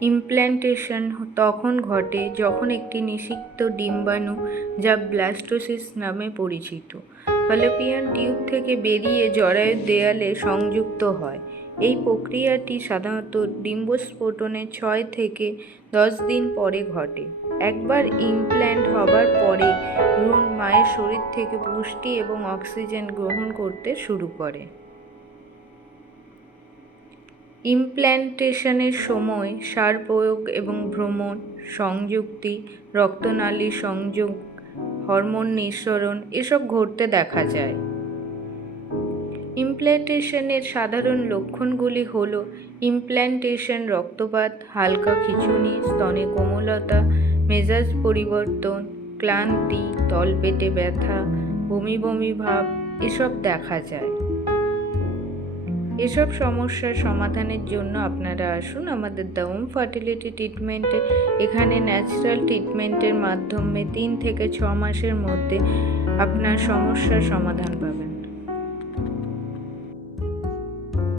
Implantation তখন ঘটে যখন একটি নিষিক্ত ডিম্বাণু, যা ব্লাস্টোসিস নামে পরিচিত, ফ্যালোপিয়ান টিউব থেকে বেরিয়ে জরায়ুর দেয়ালে সংযুক্ত হয়। এই প্রক্রিয়াটি সাধারণত ডিম্বস্ফোটনের 6 থেকে 10 দিন পরে ঘটে। একবার ইমপ্ল্যান্ট হবার পরে ভ্রূণ মায়ের শরীর থেকে পুষ্টি এবং অক্সিজেন গ্রহণ করতে শুরু করে। ইমপ্ল্যান্টেশনের সময় সার প্রয়োগ এবং ভ্রূণ সংযুক্তি, রক্তনালীর সংযোগ, হরমোন নিঃসরণ এসব ঘটতে দেখা যায়। ইমপ্ল্যান্টেশনের সাধারণ লক্ষণগুলি হল ইমপ্ল্যান্টেশন রক্তপাত, হালকা খিঁচুনি, স্তনে কোমলতা, মেজাজ পরিবর্তন, ক্লান্তি, তলপেটে ব্যথা, বমি বমি ভাব এসব দেখা যায়। এসব সমস্যার সমাধানের জন্য আপনারা আসুন আমাদের দ্য হোম ফার্টিলিটি ট্রিটমেন্টে। এখানে ন্যাচারাল ট্রিটমেন্টের মাধ্যমে 3 থেকে 6 মাসের মধ্যে আপনার সমস্যার সমাধান পাবেন।